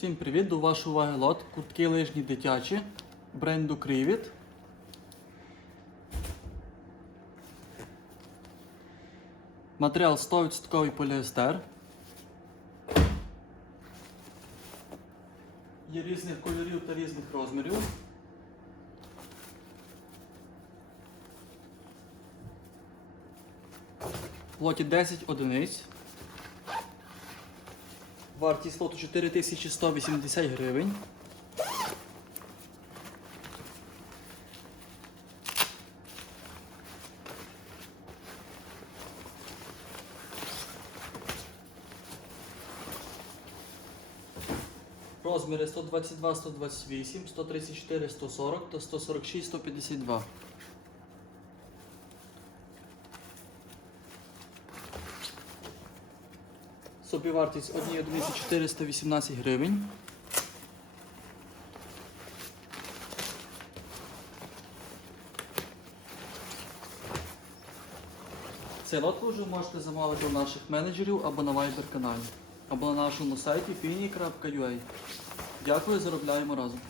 Всім привіт! До вашої уваги лот. Куртки лижні дитячі бренду Крівіт. Матеріал 100% поліестер. Є різних кольорів та різних розмірів. В лоті 10 одиниць. Вартість лоту 4180 гривень. Розміри 122, 128, 134, 140 та 146, 152. Собівартість однієї одиниці 418 гривень. Цей лот ви можете замовити у наших менеджерів або на Viber каналі, або на нашому сайті pini.ua. Дякую, заробляємо разом.